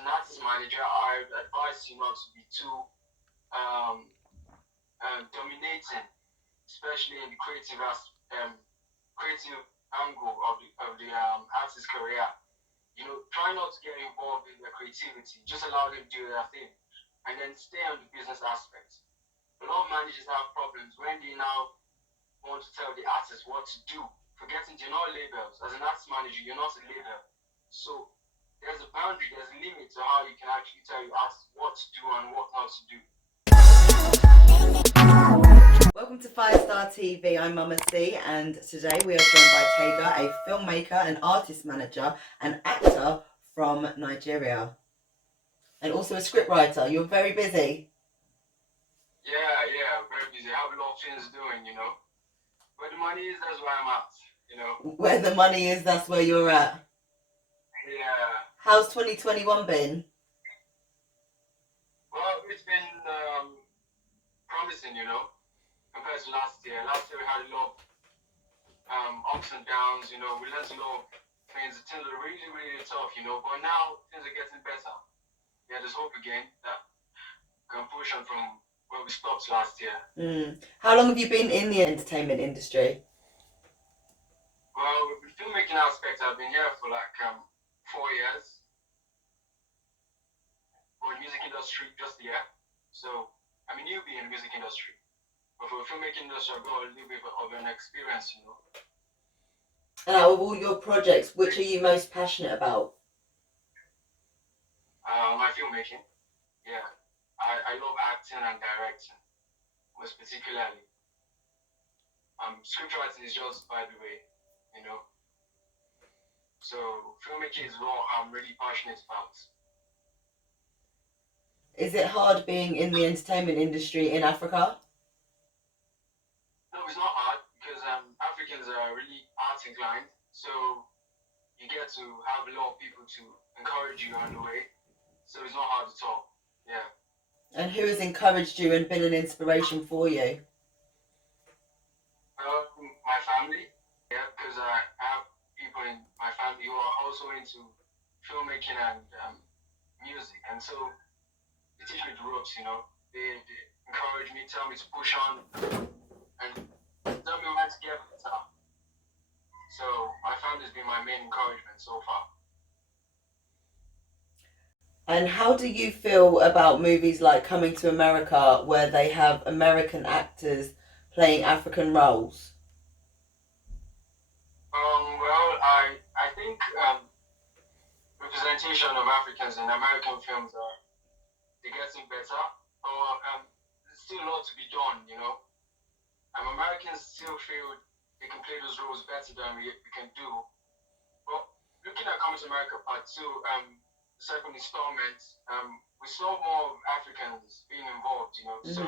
an artist manager, I would advise you not to be too um, dominating, especially in the creative angle of the artist career. Try not to get involved in their creativity. Just allow them to do their thing, and then stay on the business aspect. A lot of managers have problems when they now want to tell the artist what to do, forgetting they're not labels. As an artist manager, you're not a label. So there's a boundary, there's a limit to how you can actually tell your artist what to do and what not to do. Welcome to Fyaahstarr TV. I'm Mama C, and today we are joined by Tega, a filmmaker, an artist manager, and actor from Nigeria, and also a scriptwriter. You're very busy. Yeah, very busy. I have a lot of things doing, Where the money is, that's where I'm at, Where the money is, that's where you're at. Yeah. How's 2021 been? Well, it's been promising, compared to last year. Last year we had a lot of ups and downs, we learned a lot of things. Things are really, really tough, but now things are getting better. Yeah, there's hope again that we can push on from where we stopped last year. How long have you been in the entertainment industry? Well, with the filmmaking aspect, I've been here for like 4 years. For the music industry, just a year. So I'm a newbie in the music industry. But for the filmmaking industry, I've got a little bit of an experience, And out of all your projects, which are you most passionate about? My filmmaking. Yeah. I love acting and directing, most particularly. Scriptwriting is just by the way, So filmmaking is what I'm really passionate about. Is it hard being in the entertainment industry in Africa? No, it's not hard because Africans are really art inclined. So you get to have a lot of people to encourage you on the way. So it's not hard at all. Yeah. And who has encouraged you and been an inspiration for you? My family. Yeah, because I have people in my family who are also into filmmaking and music. And so they teach me the ropes, They encourage me, tell me to push on, and tell me when to get better. So my family's been my main encouragement so far. And how do you feel about movies like Coming to America, where they have American actors playing African roles? Well, I think representation of Africans in American films they're getting better. There's still a lot to be done, Americans still feel they can play those roles better than we can do. But looking at Coming to America Part 2, the second installment, we saw more Africans being involved, Mm-hmm. So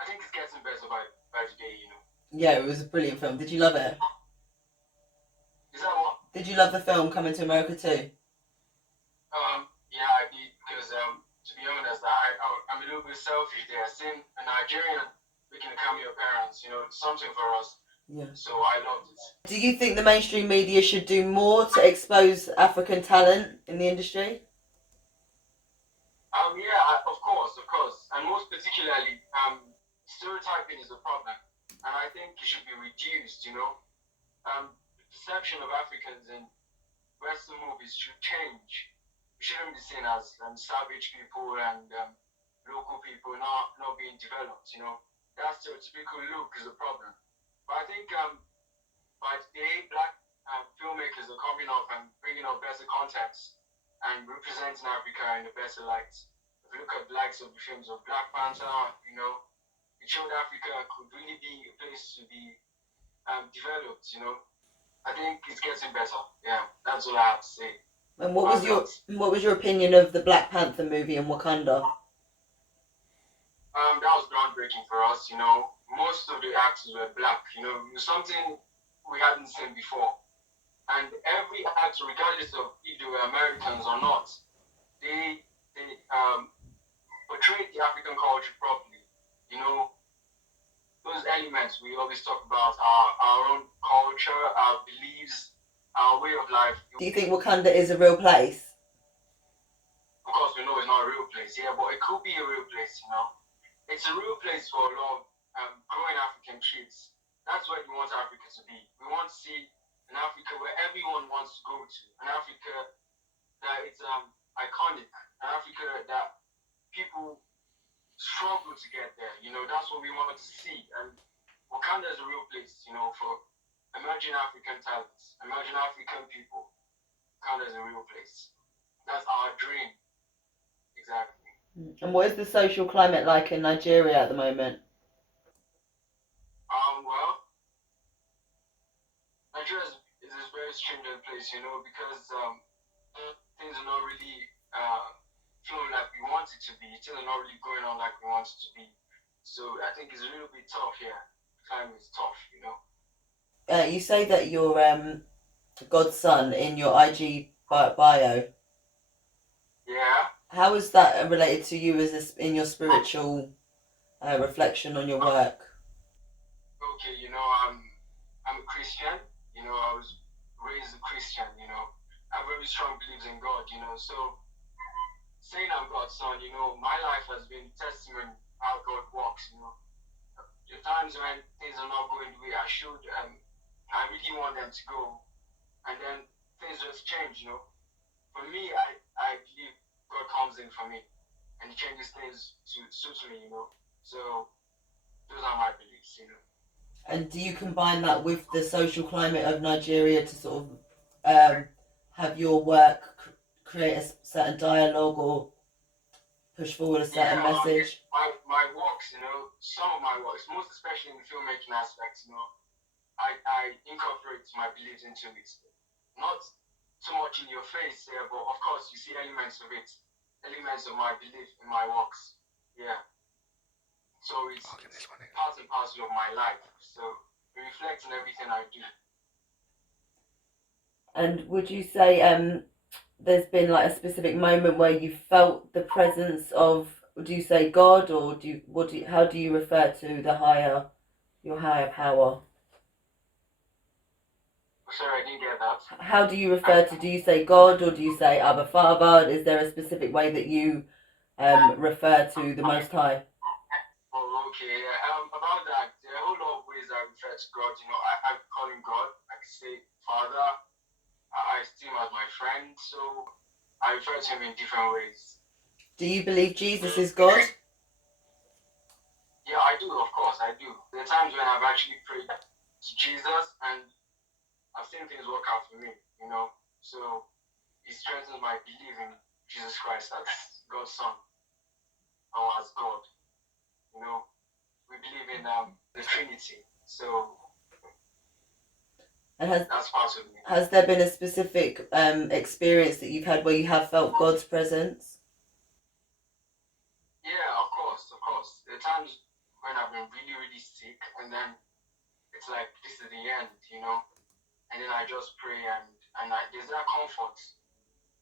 I think it's getting better by the day, Yeah, it was a brilliant film. Did you love it? Is that what? Did you love the film Coming to America too? Yeah, I did, because to be honest, I'm a little bit selfish there. Seeing a Nigerian making a cameo appearance, something for us. Yeah. So I loved it. Do you think the mainstream media should do more to expose African talent in the industry? Yeah, of course, and most particularly, stereotyping is a problem, and I think it should be reduced. The perception of Africans in Western movies should change. We shouldn't be seen as savage people and local people not being developed. That stereotypical look is a problem. But I think by today, black filmmakers are coming up and bringing up better context and representing Africa in a better light. If you look at the likes of the films of Black Panther, it showed Africa could really be a place to be developed. I think it's getting better. Yeah, that's all I have to say. And what was your opinion of the Black Panther movie in Wakanda? That was groundbreaking for us. Most of the actors were black. It was something we hadn't seen before. And every actor, regardless of if they were Americans or not, they portrayed the African culture properly. Those elements we always talk about, our own culture, our beliefs, our way of life. Do you think Wakanda is a real place? Of course, we know it's not a real place, yeah, but it could be a real place, you know. It's a real place for a lot of growing African kids. That's where we want Africa to be. We want to see an Africa where everyone wants to go to. An Africa that it's iconic. An Africa that people struggle to get there. You know, that's what we want to see. And Wakanda is a real place, you know, for emerging African talents, emerging African people. Wakanda is a real place. That's our dream. Exactly. And what is the social climate like in Nigeria at the moment? Well, Nigeria is a very strange place, you know, because things are not really flowing like we want it to be. Things are not really going on like we want it to be. So I think it's a little bit tough here. The climate is tough, you know. You say that you're God's son in your IG bio. Yeah. How is that related to you as in your spiritual reflection on your work? Okay, you know, I'm a Christian. You know, I was raised a Christian. You know, I have very strong beliefs in God. You know, so saying I'm God's son, you know, my life has been testimony how God works. You know, the times when things are not going the way I should, I really want them to go, and then things just change. You know, for me, I believe God comes in for me, and He changes things to suit me. You know, so those are my beliefs. You know. And do you combine that with the social climate of Nigeria to sort of have your work create a certain dialogue or push forward a certain message? My works, you know, some of my works, most especially in the filmmaking aspects, you know, I incorporate my beliefs into it. Not too much in your face, yeah, but of course you see elements of it, elements of my belief in my works, yeah. So it's part and parcel of my life. So it reflects in everything I do. And would you say there's been like a specific moment where you felt the presence of, do you say God, or how do you refer to your higher power? Sorry, I didn't get that. How do you refer to? Do you say God or do you say Abba Father? Is there a specific way that you refer to the Most High? Oh, okay. About that, there are a whole lot of ways I refer to God. You know, I call him God. I can say Father. I see him as my friend. So I refer to him in different ways. Do you believe Jesus is God? Yeah, I do. Of course, I do. There are times when I've actually prayed to Jesus, and I've seen things work out for me. You know, so it strengthens my belief in Jesus Christ as God's Son or as God. You know, we believe in the Trinity. So and that's part of me. Has there been a specific experience that you've had where you have felt God's presence? Yeah, of course, of course. There are times when I've been really, really sick, and then it's like this is the end, you know. And then I just pray, and there's that comfort,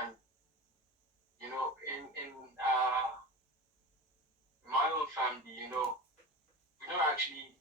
and you know, in my own family, you know, we don't actually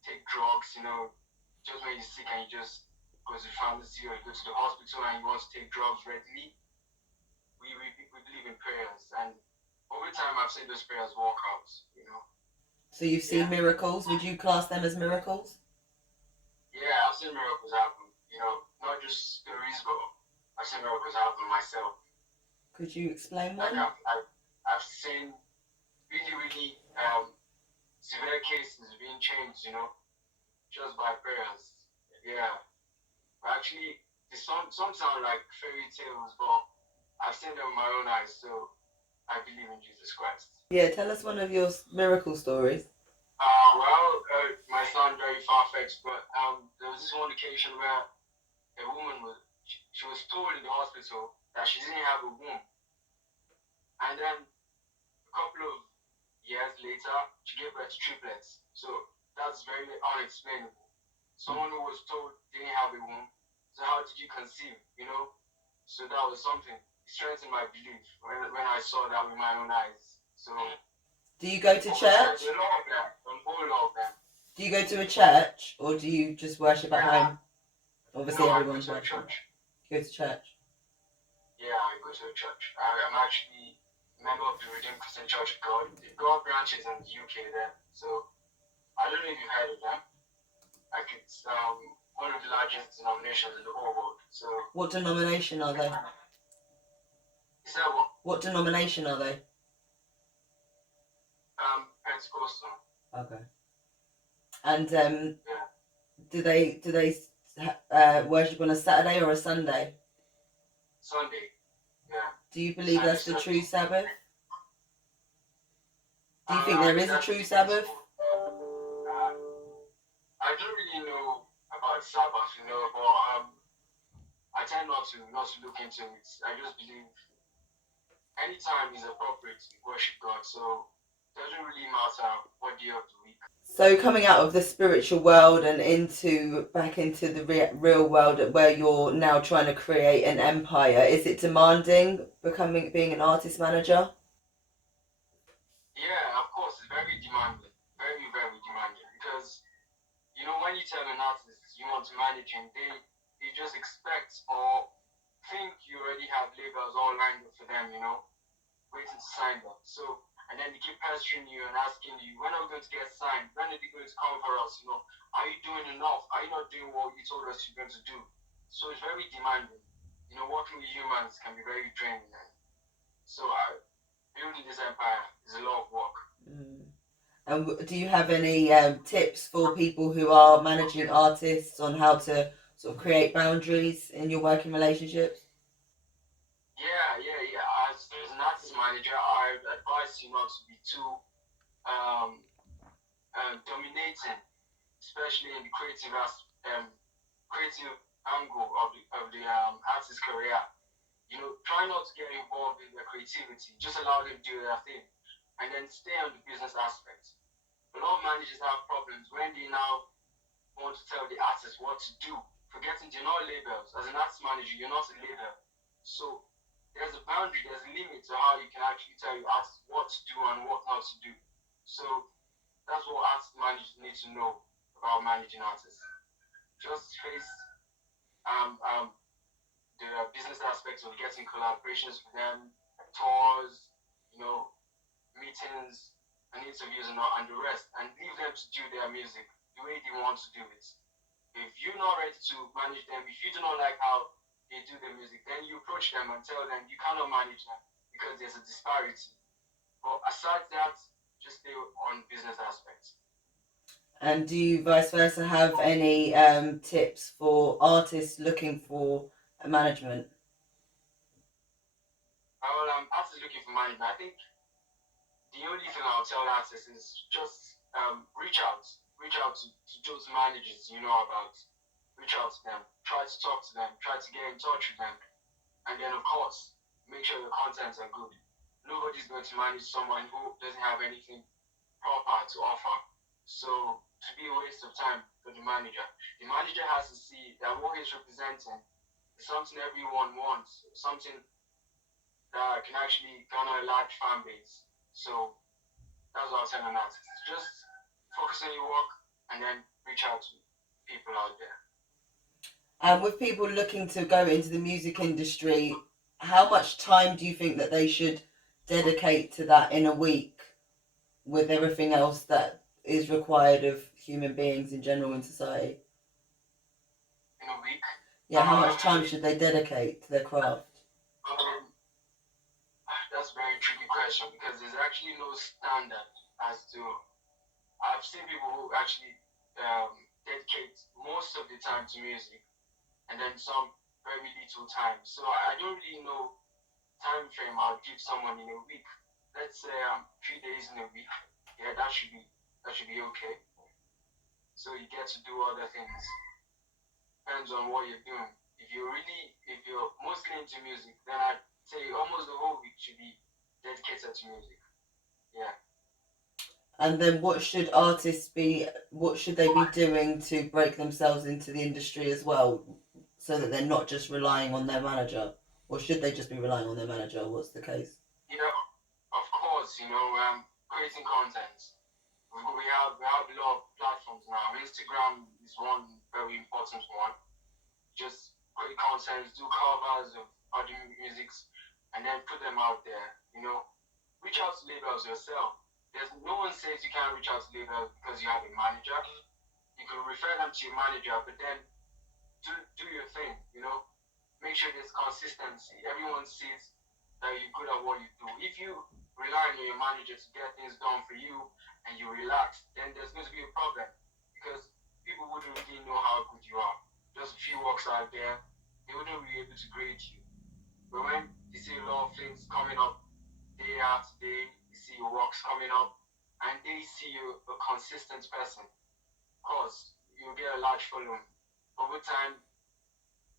take drugs, you know. Just when you're sick and you just go to the pharmacy or you go to the hospital and you want to take drugs readily, we believe in prayers, and over time I've seen those prayers work out, you know. So you've seen miracles. Would you class them as miracles? Yeah, I've seen miracles happen. You know, not just stories, but I've seen miracles happen myself. Could you explain one? Like I've seen really, really severe cases being changed, you know, just by prayers. Yeah. Actually, some sound like fairy tales, but I've seen them with my own eyes, so I believe in Jesus Christ. Yeah, tell us one of your miracle stories. Might sound very far-fetched, but there was this one occasion where a woman she was told in the hospital that she didn't have a womb. And then a couple of years later, she gave birth to triplets. So that's very unexplainable. Someone who was told they didn't have a womb, so how did you conceive, you know? So that was something. It strengthened my belief when I saw that with my own eyes. So do you go to church? A lot of them, a whole lot of them. Do you go to a church or do you just worship at home? Obviously, everyone's worshiping. You go to church. Yeah, I go go to a church. I'm actually a member of the Redeemed Christian Church of God. They've got branches in the UK there. So I don't know if you've heard of them. Like it's one of the largest denominations in the whole world. So What denomination are they? is that what? What denomination are they? Pentecostal. Okay. And Yeah. do they worship on a Saturday or a Sunday? Sunday. Yeah. Do you believe Sunday that's the service. true Sabbath? Do you think there is a That's true Sabbath? I don't really know about Sabbath, but I tend not to look into it. I just believe any time is appropriate to worship God, so it doesn't really matter what day of the week. So coming out of the spiritual world and back into the real world where you're now trying to create an empire, is it demanding being an artist manager? Yeah, of course, it's very demanding, very very demanding, because when you tell an artist you want to manage him, they just expect or think you already have labels all lined up for them, waiting to sign them. So, and then they keep pestering you and asking you, when are we going to get signed? When are they going to come for us? Are you doing enough? Are you not doing what you told us you're going to do? So it's very demanding. Working with humans can be very draining. So building this empire is a lot of work. Mm. And do you have any tips for people who are managing artists on how to sort of create boundaries in your working relationships? Yeah. As an artist manager, I advise you not to be too dominating, especially in the creative angle of the artist career. Try not to get involved in their creativity. Just allow them to do their thing, and then stay on the business aspect. A lot of managers have problems when they now want to tell the artist what to do, forgetting they're not labels. As an artist manager, you're not a label. So there's a boundary, there's a limit to how you can actually tell your artist what to do and what not to do. So that's what artist managers need to know about managing artists. Just face the business aspects of getting collaborations with them, tours, meetings and interviews and the rest, and leave them to do their music the way they want to do it. If you're not ready to manage them, if you do not like how they do their music, then you approach them and tell them you cannot manage them because there's a disparity. But aside that, just stay on business aspects. And do you vice versa have any tips for artists looking for a management? Well, artists looking for management. I think the only thing I'll tell artists is just reach out to those managers you know about. Reach out to them, try to talk to them, try to get in touch with them, and then of course make sure the contents are good. Nobody's going to manage someone who doesn't have anything proper to offer. So to be a waste of time for the manager. The manager has to see that what he's representing is something everyone wants, something that can actually garner a large fan base. So that's what I'll tell an artist. Just focus on your work and then reach out to people out there. And with people looking to go into the music industry, how much time do you think that they should dedicate to that in a week with everything else that is required of human beings in general in society? In a week? Yeah, how much time should they dedicate to their craft? That's a very tricky question because there's actually no standard as to. I've seen people who actually dedicate most of the time to music, and then some very little time. So I don't really know time frame I'll give someone in a week. Let's say 3 days in a week. Yeah, that should be okay. So you get to do other things. Depends on what you're doing. If you're mostly into music, then I'd say almost the whole week should be dedicated to music. Yeah. And then what should they be doing to break themselves into the industry as well, so that they're not just relying on their manager? Or should they just be relying on their manager? What's the case? Yeah, of course, creating content. We have a lot of platforms now. Instagram is one very important one. Just create content, do covers of other musics, and then put them out there. Reach out to labels yourself. There's no one says you can't reach out to labels because you have a manager. You can refer them to your manager, but then do your thing. Make sure there's consistency. Everyone sees that you're good at what you do. If you rely on your manager to get things done for you and you relax, then there's going to be a problem because people wouldn't really know how good you are. Just a few works out there, they wouldn't be able to grade you. But when you see a lot of things coming up day after day, you see your works coming up, and they see you a consistent person, of course, you'll get a large following. Over time,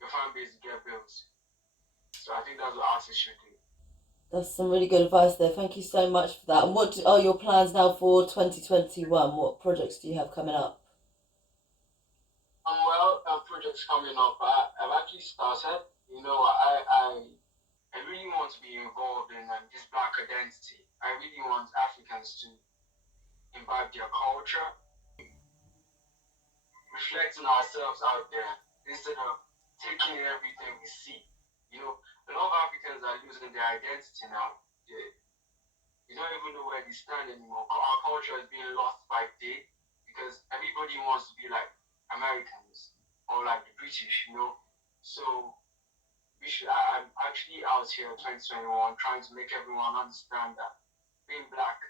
your fan base will get built. So I think that's what artists should do. That's some really good advice there. Thank you so much for that. And what are your plans now for 2021? What projects do you have coming up? Projects coming up. I've actually started. I really want to be involved in this Black identity. I really want Africans to imbibe their culture, reflecting ourselves out there instead of taking everything we see. A lot of Africans are losing their identity now. They don't even know where they stand anymore. Our culture is being lost by day because everybody wants to be like Americans or like the British, So I'm actually out here in 2021 trying to make everyone understand that being black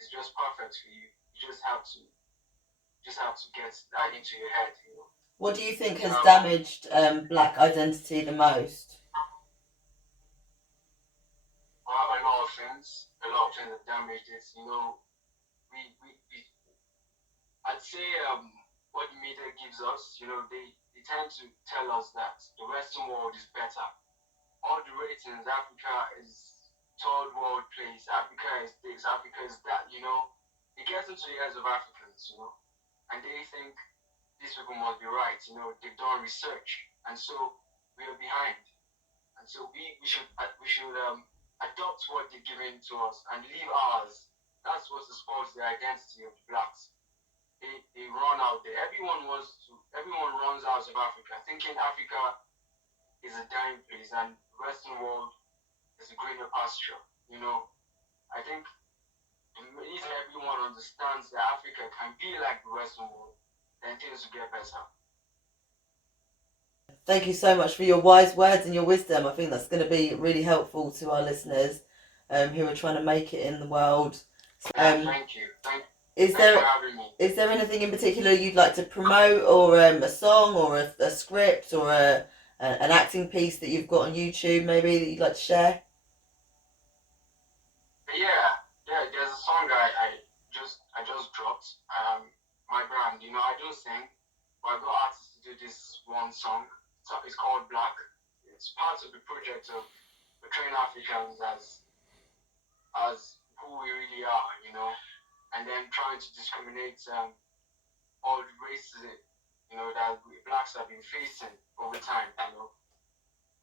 is just perfect for you. You just have to get that into your head, What do you think has damaged black identity the most? Well, a lot of things have damaged it. I'd say what the media gives us, they tend to tell us that the Western world is better. All the ratings, Africa is third world place, Africa is this, Africa is that, it gets into the heads of Africans, and they think these people must be right, they've done research, and so we are behind. And so we should adopt what they're giving to us and leave ours. That's what spoils the identity of the blacks. They run out there. Everyone runs out of Africa, thinking Africa is a dying place and the Western world is a greener pasture. I think if everyone understands that Africa can be like the Western world, then things will get better. Thank you so much for your wise words and your wisdom. I think that's going to be really helpful to our listeners who are trying to make it in the world. Thank you. Is there anything in particular you'd like to promote, or a song, or a script, or an acting piece that you've got on YouTube maybe that you'd like to share? Yeah. There's a song I just dropped. My brand, I don't sing, but I got artists to do this one song. So it's called Black. It's part of the project of portraying Africans as who we really are, and then trying to discriminate all the races, that blacks have been facing over time,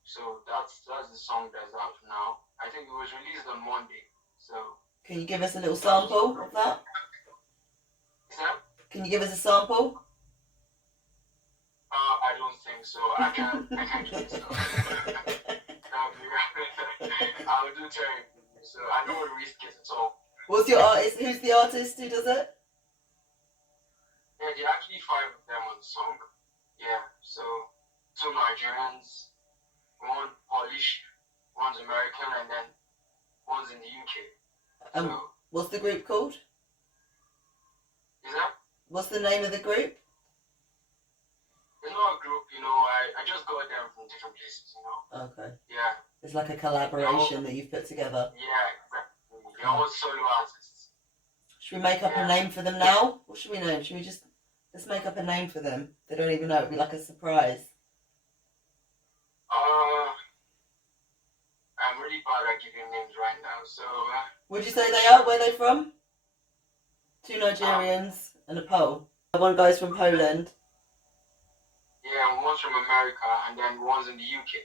So that's the song that's out now. I think it was released on Monday. So can you give us a little sample of that? Can you give us a sample? I don't think so. I can't do this stuff. I'll do terrible. So I don't want to risk it at all. What's your artist? Who's the artist who does it? Yeah, there are actually 5 of them on the song. Yeah, so 2 Nigerians, 1 Polish, 1's American, and then 1's in the UK. So, what's the group called? Is that? What's the name of the group? It's not a group, I just got them from different places, Okay. Yeah. It's like a collaboration that you've put together. Yeah, exactly. They're all solo artists. Should we make up a name for them now? What should we name? Should we let's make up a name for them? They don't even know. It'd be like a surprise. I'm really bad at giving names right now, so... Would you say they are? Where are they from? 2 Nigerians and a Pole. One guy's from Poland. Yeah, 1's from America, and then 1's in the UK.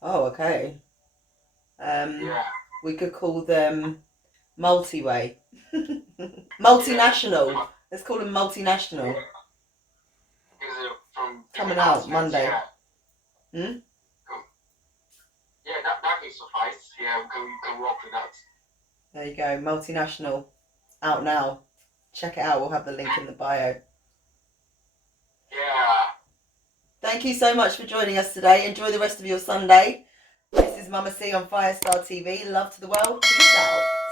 Oh, okay. Yeah. We could call them multi-way. Multinational. Yeah. Let's call them multinational. Is it from coming out Monday? Yeah. Yeah, that makes suffice. Yeah, we can work with that. There you go. Multinational. Out now. Check it out. We'll have the link in the bio. Yeah. Thank you so much for joining us today. Enjoy the rest of your Sunday. This is Mama C on Fyaahstarr TV. Love to the world. Peace out.